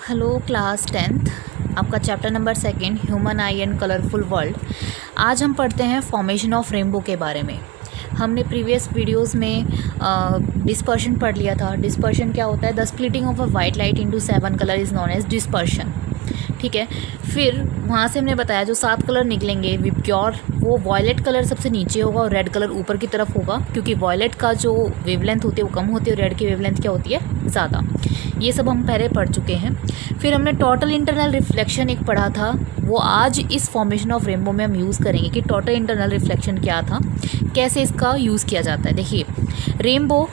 Hello class 10th, आपका chapter number 2 human I and colourful world. आज हम पढ़ते हैं फॉर्मेशन ऑफ रेनबो के बारे में। हमने प्रीवियस वीडियोस में डिस्पर्शन पढ़ लिया था। डिस्पर्शन क्या होता है? The splitting of a white light into 7 colour is known as dispersion. ठीक है, फिर वहाँ से हमने बताया जो 7 कलर निकलेंगे विबग्योर, वो वॉयलेट कलर सबसे नीचे होगा और रेड कलर ऊपर की तरफ होगा, क्योंकि वॉयलेट का जो वेवलेंथ होती है वो कम होती है और रेड की वेवलेंथ क्या होती है? ज़्यादा। ये सब हम पहले पढ़ चुके हैं। फिर हमने टोटल इंटरनल रिफ्लेक्शन एक पढ़ा था, वो आज इस फॉर्मेशन ऑफ रेनबो में हम यूज़ करेंगे कि टोटल इंटरनल रिफ्लेक्शन क्या था, कैसे इसका यूज़ किया जाता है। देखिए, रेनबो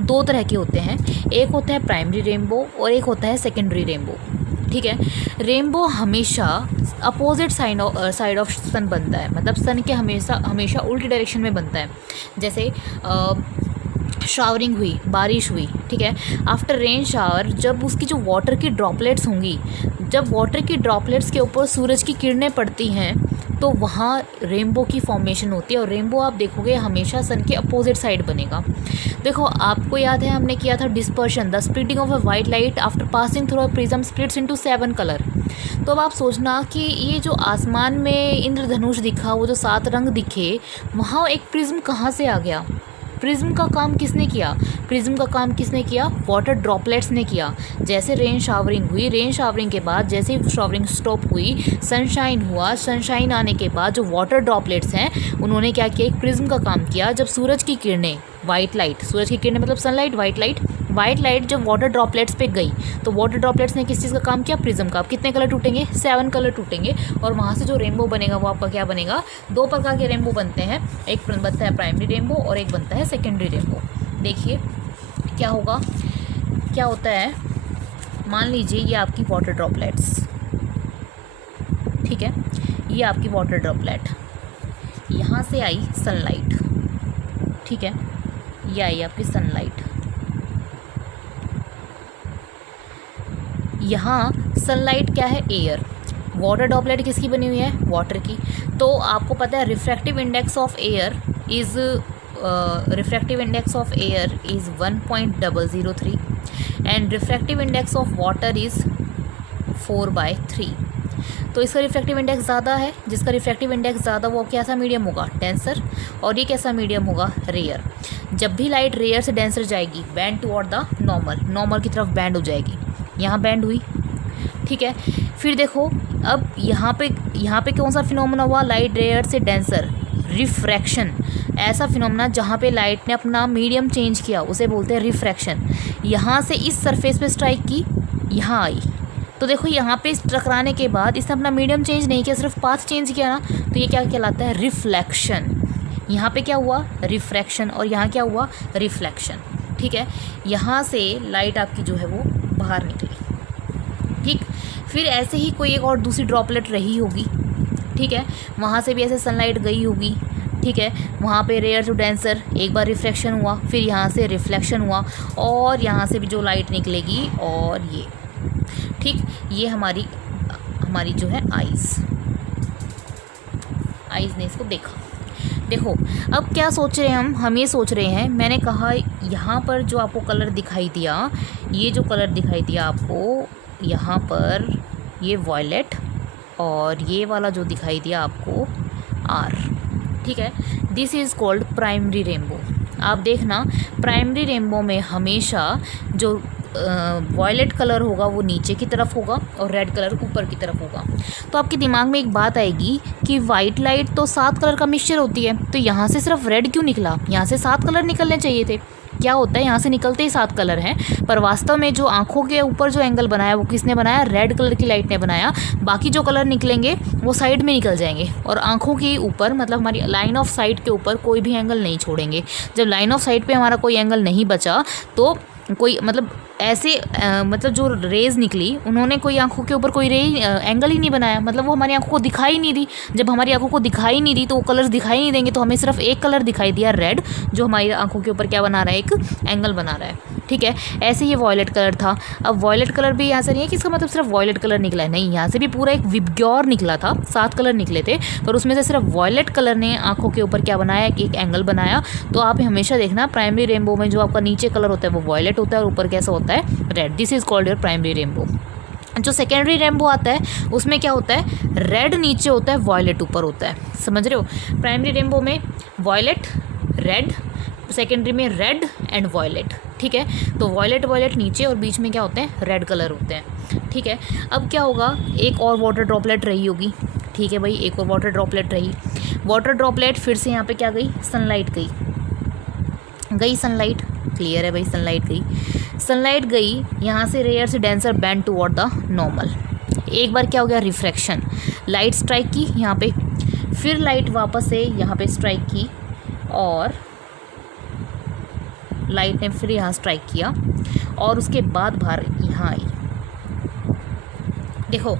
दो तरह के होते हैं, एक होता है प्राइमरी रेनबो और एक होता है सेकेंडरी रेनबो। ठीक है, रेनबो हमेशा अपोजिट साइड ऑफ सन बनता है, मतलब सन के हमेशा उल्टी डायरेक्शन में बनता है। जैसे शावरिंग हुई, बारिश हुई, ठीक है, आफ्टर रेन शावर, जब उसकी जो वाटर की ड्रॉपलेट्स होंगी, जब वाटर की ड्रॉपलेट्स के ऊपर सूरज की किरणें पड़ती हैं तो वहाँ रेनबो की फॉर्मेशन होती है। और रेनबो आप देखोगे हमेशा सन के अपोजिट साइड बनेगा। देखो, आपको याद है हमने किया था dispersion, the splitting of a white light after passing through a prism splits into 7 colour. तो अब आप सोचना कि ये जो आसमान में इंद्रधनुष दिखा, वो जो 7 रंग दिखे, वहाँ एक प्रिज्म कहाँ से आ गया? प्रिज्म का काम किसने किया? प्रिज्म का काम किसने किया? वाटर ड्रॉपलेट्स ने किया। जैसे रेन शावरिंग हुई, रेन शावरिंग के बाद जैसे ही शावरिंग स्टॉप हुई, सनशाइन हुआ, सनशाइन आने के बाद जो वाटर ड्रॉपलेट्स हैं उन्होंने क्या किया? एक प्रिज्म का काम किया। जब सूरज की किरणें, वाइट लाइट, सूरज की किरणें मतलब सनलाइट, वाइट लाइट जब वाटर ड्रॉपलेट्स पे गई तो वाटर ड्रॉपलेट्स ने किस चीज़ का काम किया? प्रिज्म का। अब कितने कलर टूटेंगे? 7 कलर टूटेंगे और वहाँ से जो रेनबो बनेगा वो आपका क्या बनेगा? 2 प्रकार के रेनबो बनते हैं, एक बनता है प्राइमरी रेनबो और एक बनता है सेकेंडरी रेनबो। देखिए क्या होगा, क्या होता है, मान लीजिए ये आपकी वाटर ड्रॉपलेट्स, ठीक है, ये आपकी वाटर ड्रॉपलेट, यहाँ से आई सनलाइट, ठीक है, ये आई आपकी सनलाइट, यहाँ सनलाइट क्या है? एयर। वाटर ड्रॉपलेट किसकी बनी हुई है? वाटर की। तो आपको पता है refractive index of air is 1.003 and refractive index of water is 4/3। तो इसका रिफ्रैक्टिव इंडेक्स ज़्यादा है, जिसका रिफ्रैक्टिव इंडेक्स ज़्यादा वो कैसा मीडियम होगा? डेंसर। और ये कैसा मीडियम होगा? रेयर। जब भी लाइट रेयर से डेंसर जाएगी, बैंड टुवर्ड द नॉर्मल की तरफ बैंड हो जाएगी। यहाँ बैंड हुई, ठीक है। फिर देखो, अब यहाँ पे कौन सा फिनोमेना हुआ? लाइट रेयर से डेंसर, रिफ्रैक्शन। ऐसा फिनोमेना जहाँ पे लाइट ने अपना मीडियम चेंज किया उसे बोलते हैं रिफ्रैक्शन। यहाँ से इस सरफेस पे स्ट्राइक की, यहाँ आई, तो देखो यहाँ पे टकराने के बाद इसने अपना मीडियम चेंज नहीं किया, सिर्फ पाथ चेंज किया ना, तो ये क्या कहलाता है? रिफ्लेक्शन। यहाँ पे क्या हुआ? रिफ्रैक्शन। और यहाँ क्या हुआ? रिफ्लेक्शन। ठीक है, यहाँ से लाइट आपकी जो है वो बाहर निकली, ठीक। फिर ऐसे ही कोई एक और दूसरी ड्रॉपलेट रही होगी, ठीक है, वहाँ से भी ऐसे सनलाइट गई होगी, ठीक है, वहाँ पे रेयर टू डेंसर, एक बार रिफ्लेक्शन हुआ, फिर यहाँ से रिफ्लेक्शन हुआ और यहाँ से भी जो लाइट निकलेगी, और ये, ठीक, ये हमारी जो है आइज़ ने इसको देखा। देखो, अब क्या सोच रहे हैं हम ये सोच रहे हैं, मैंने कहा यहाँ पर जो आपको कलर दिखाई दिया, ये जो कलर दिखाई दिया आपको यहाँ पर, ये वॉयलेट, और ये वाला जो दिखाई दिया आपको आर, ठीक है, this is called primary rainbow. आप देखना, प्राइमरी रेनबो में हमेशा जो वॉयलेट कलर होगा वो नीचे की तरफ होगा और रेड कलर ऊपर की तरफ होगा। तो आपके दिमाग में एक बात आएगी कि वाइट लाइट तो 7 कलर का मिक्सचर होती है, तो यहाँ से सिर्फ रेड क्यों निकला? यहाँ से 7 कलर निकलने चाहिए थे। क्या होता है, यहाँ से निकलते ही 7 कलर हैं, पर वास्तव में जो आंखों के ऊपर जो एंगल बनाया वो किसने बनाया? रेड कलर की लाइट ने बनाया। बाकी जो कलर निकलेंगे वो साइड में निकल जाएंगे और आंखों के ऊपर, मतलब हमारी लाइन ऑफ साइट के ऊपर कोई भी एंगल नहीं छोड़ेंगे। जब लाइन ऑफ साइट पे हमारा कोई एंगल नहीं बचा तो कोई, मतलब ऐसे मतलब जो रेज़ निकली उन्होंने कोई आंखों के ऊपर कोई एंगल ही नहीं बनाया, मतलब वो हमारी आंखों को दिखाई नहीं दी। जब हमारी आंखों को दिखाई नहीं दी तो वो कलर्स दिखाई नहीं देंगे, तो हमें सिर्फ एक कलर दिखाई दिया, रेड, जो हमारी आंखों के ऊपर क्या बना रहा है? एक एंगल बना रहा है, ठीक है। ऐसे ये वॉयलेट कलर था। अब वॉयलेट कलर भी यहाँ से नहीं है कि इसका मतलब सिर्फ वॉयलेट कलर निकला है, नहीं, यहाँ से भी पूरा एक विबग्योर निकला था, 7 कलर निकले थे, पर उसमें से सिर्फ वॉयलेट कलर ने आंखों के ऊपर क्या बनाया? एक एंगल बनाया। तो आप हमेशा देखना, प्राइमरी रेनबो में जो आपका नीचे कलर होता है वो वॉयलेट होता है और ऊपर कैसा होता है? Red. This is called your primary rainbow. जो सेकेंडरी रेनबो आता है उसमें क्या होता है, रेड नीचे होता है, वॉयलेट ऊपर होता है, समझ रहे हो। प्राइमरी रेनबो में वॉयलेट, रेड, सेकेंडरी में रेड एंड वॉयलेट, ठीक है। तो वॉयलेट नीचे और बीच में क्या होते हैं, रेड कलर होते हैं, ठीक है। अब क्या होगा, एक और वाटर ड्रॉपलेट रही होगी, ठीक है भाई, एक और वाटर ड्रॉपलेट रही। वाटर ड्रॉपलेट फिर से यहाँ पे क्या गई, सनलाइट गई सनलाइट, क्लियर है भाई, सनलाइट गई यहाँ से रेयर से denser bend toward the normal. एक बार क्या हो गया, रिफ्रैक्शन, लाइट स्ट्राइक की यहाँ पे, फिर लाइट वापस से यहाँ पे स्ट्राइक की और लाइट ने फिर यहाँ स्ट्राइक किया और उसके बाद बाहर यहाँ आई। देखो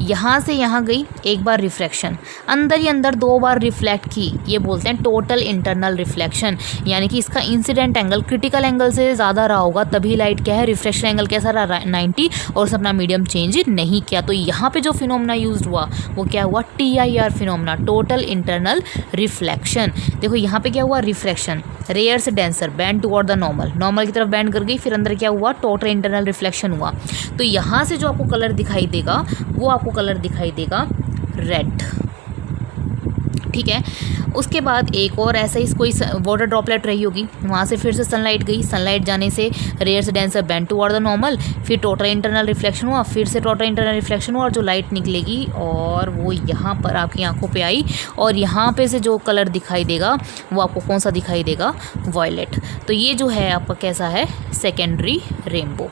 यहाँ से यहाँ गई, एक बार रिफ्रैक्शन, अंदर ही अंदर 2 बार रिफ्लेक्ट की, ये बोलते हैं टोटल इंटरनल रिफ्लेक्शन। यानी कि इसका इंसिडेंट एंगल क्रिटिकल एंगल से ज़्यादा रहा होगा, तभी लाइट क्या है, रिफ्रैक्शन एंगल कैसा रहा, 90, और उसने अपना मीडियम चेंज नहीं किया। तो यहाँ पे जो फिनोमेना यूज हुआ वो क्या हुआ, TIR phenomena, total internal reflection. देखो यहाँ पे क्या हुआ, रिफ्रैक्शन, रेयर से denser bend toward the normal की तरफ बैंड कर गई, फिर अंदर क्या हुआ, टोटल इंटरनल रिफ्लेक्शन हुआ। तो यहाँ से जो आपको कलर दिखाई देगा वो आपको कलर दिखाई देगा रेड, ठीक है। उसके बाद एक और ऐसा ही कोई वाटर ड्रॉपलेट रही होगी, वहाँ से फिर से सनलाइट गई, सनलाइट जाने से रेयर से denser bend toward the normal, फिर टोटल इंटरनल रिफ्लेक्शन हुआ, फिर से टोटल इंटरनल रिफ्लेक्शन हुआ और जो लाइट निकलेगी और वो यहाँ पर आपकी आंखों पे आई और यहाँ पे से जो कलर दिखाई देगा वो आपको कौन सा दिखाई देगा, वॉयलेट। तो ये जो है आपका कैसा है, सेकेंडरी रेनबो,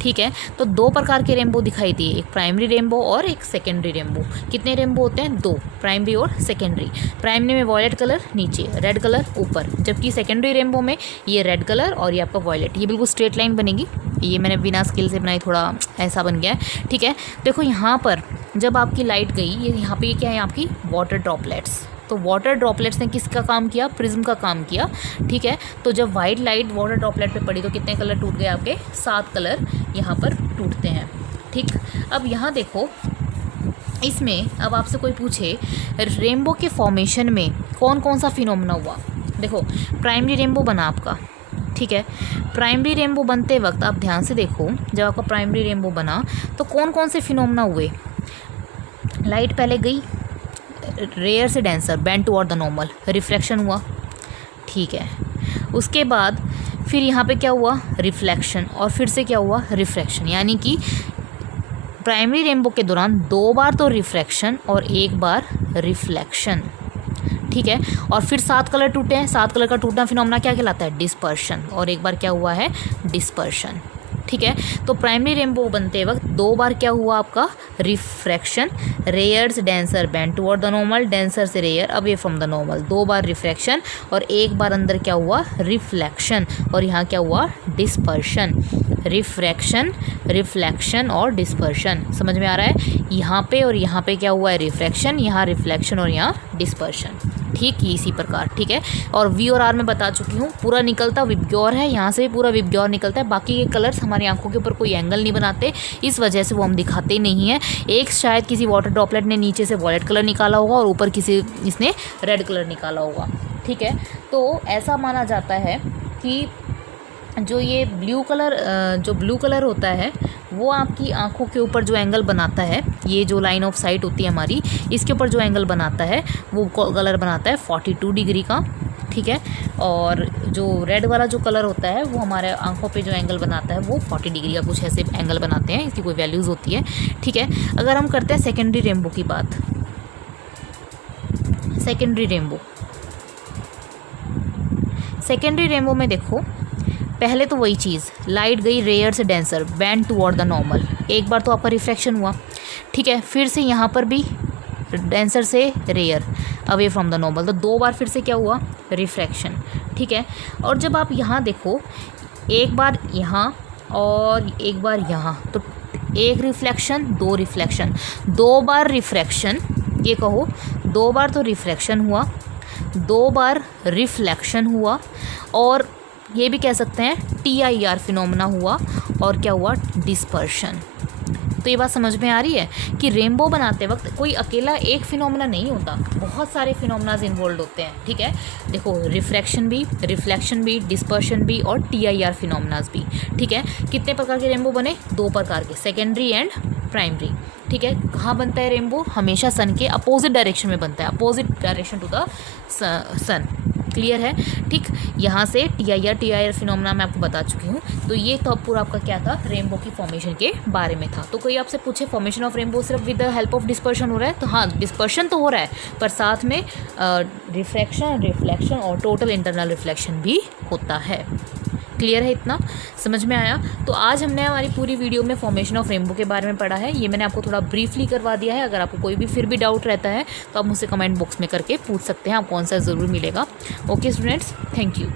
ठीक है। तो 2 प्रकार के रेनबो दिखाई दिए, एक प्राइमरी रेनबो और एक सेकेंडरी रेनबो। कितने रेनबो होते हैं, 2, प्राइमरी और सेकेंडरी। प्राइमरी में वॉयलेट कलर नीचे, रेड कलर ऊपर, जबकि सेकेंडरी रेनबो में ये रेड कलर और ये आपका वॉयलेट। ये बिल्कुल स्ट्रेट लाइन बनेगी, ये मैंने बिना स्केल से बनाई, थोड़ा ऐसा बन गया है, ठीक है। देखो यहाँ पर जब आपकी लाइट गई, ये यहाँ पे क्या है, आपकी वाटर ड्रॉपलेट्स। तो वाटर ड्रॉपलेट्स ने किसका काम किया, प्रिज्म का काम किया, ठीक है। तो जब वाइट लाइट वाटर ड्रॉपलेट पे पड़ी तो कितने कलर टूट गए आपके, 7 कलर यहाँ पर टूटते हैं, ठीक। अब यहाँ देखो, इसमें अब आपसे कोई पूछे रेनबो के फॉर्मेशन में कौन कौन सा फिनोमेना हुआ। देखो प्राइमरी रेनबो बना आपका, ठीक है। प्राइमरी रेनबो बनते वक्त आप ध्यान से देखो, जब आपका प्राइमरी रेनबो बना तो कौन कौन से फिनोमेना हुए, लाइट पहले गई, रेयर से denser bend toward the normal, reflection हुआ, ठीक है। उसके बाद फिर यहाँ पे क्या हुआ, रिफ्लेक्शन, और फिर से क्या हुआ, रिफ्रैक्शन। यानी कि प्राइमरी रेनबो के दौरान 2 बार तो रिफ्रैक्शन और 1 बार रिफ्लेक्शन, ठीक है। और फिर 7 कलर टूटे हैं, 7 कलर का टूटना फिनोमेना क्या कहलाता है, डिस्पर्शन, और 1 बार क्या हुआ है, डिस्पर्शन, ठीक है। तो प्राइमरी रेनबो बनते वक्त 2 बार क्या हुआ आपका, रिफ्रैक्शन, रेयर से denser bend toward the normal, denser से rare away from the normal, 2 बार रिफ्रैक्शन और 1 बार अंदर क्या हुआ, रिफ्लेक्शन, और यहाँ क्या हुआ, डिस्पर्शन, रिफ्रैक्शन, रिफ्लेक्शन और डिस्पर्शन। समझ में आ रहा है, यहाँ पे और यहाँ पे क्या हुआ है, रिफ्रैक्शन, यहाँ रिफ्लेक्शन और यहाँ डिस्पर्शन, ठीक, इसी प्रकार, ठीक है। और वी और आर में बता चुकी हूँ, पूरा निकलता विबग्योर है, यहाँ से पूरा विबग्योर निकलता है, बाकी के कलर्स हमारी आंखों के ऊपर कोई एंगल नहीं बनाते, इस वजह से वो हम दिखाते नहीं हैं। एक शायद किसी वाटर ड्रॉपलेट ने नीचे से वॉयलेट कलर निकाला होगा और ऊपर किसी इसने रेड कलर निकाला होगा, ठीक है। तो ऐसा माना जाता है कि जो ये ब्लू कलर होता है वो आपकी आंखों के ऊपर जो एंगल बनाता है, ये जो लाइन ऑफ साइट होती है हमारी, इसके ऊपर जो एंगल बनाता है वो कलर बनाता है 42 डिग्री का, ठीक है। और जो रेड वाला जो कलर होता है वो हमारे आंखों पे जो एंगल बनाता है वो 40 डिग्री का, कुछ ऐसे एंगल बनाते हैं, इसकी कोई वैल्यूज़ होती है, ठीक है। अगर हम करते हैं सेकेंडरी रेनबो की बात, सेकेंडरी रेनबो में देखो पहले तो वही चीज़, लाइट गई रेयर से denser bend toward the normal, 1 बार तो आपका रिफ्लेक्शन हुआ, ठीक है। फिर से यहाँ पर भी डेंसर से rare away from the normal, तो 2 बार फिर से क्या हुआ, रिफ्रैक्शन, ठीक है। और जब आप यहाँ देखो, 1 बार यहाँ और 1 बार यहाँ, तो 1 रिफ्लेक्शन 2 रिफ्लेक्शन, 2 बार रिफ्रैक्शन, ये कहो 2 बार तो रिफ्रैक्शन हुआ, 2 बार रिफ्लेक्शन हुआ, और ये भी कह सकते हैं TIR फिनोमेना हुआ, और क्या हुआ, डिस्पर्शन, तो ये बात समझ में आ रही है कि रेनबो बनाते वक्त कोई अकेला एक फिनोमेना नहीं होता, बहुत सारे फिनोमेनाज इन्वॉल्व होते हैं। ठीक है, देखो रिफ्रैक्शन भी, रिफ्लेक्शन भी, डिस्पर्शन भी और TIR फिनोमेनाज भी। ठीक है, कितने प्रकार के रेनबो बने? 2 प्रकार के, सेकेंडरी एंड प्राइमरी। ठीक है, कहाँ बनता है रेनबो? हमेशा सन के अपोजिट डायरेक्शन में बनता है, opposite direction to the sun. Clear है? ठीक, यहाँ से TIR फिनोमेना मैं आपको बता चुकी हूँ। तो ये तो पूरा आपका क्या था, रेनबो की फॉर्मेशन के बारे में था। तो कोई आपसे पूछे फॉर्मेशन ऑफ रेनबो सिर्फ with the help of dispersion हो रहा है, तो हाँ डिस्पर्शन तो हो रहा है, पर साथ में रिफ्रैक्शन, रिफ्लेक्शन और टोटल इंटरनल रिफ्लेक्शन भी होता है। क्लियर है? इतना समझ में आया? तो आज हमने हमारी पूरी वीडियो में फॉर्मेशन ऑफ रेनबो के बारे में पढ़ा है। ये मैंने आपको थोड़ा ब्रीफली करवा दिया है। अगर आपको कोई भी फिर भी डाउट रहता है तो आप मुझसे कमेंट बॉक्स में करके पूछ सकते हैं, आपको आंसर ज़रूर मिलेगा। Okay students, thank you.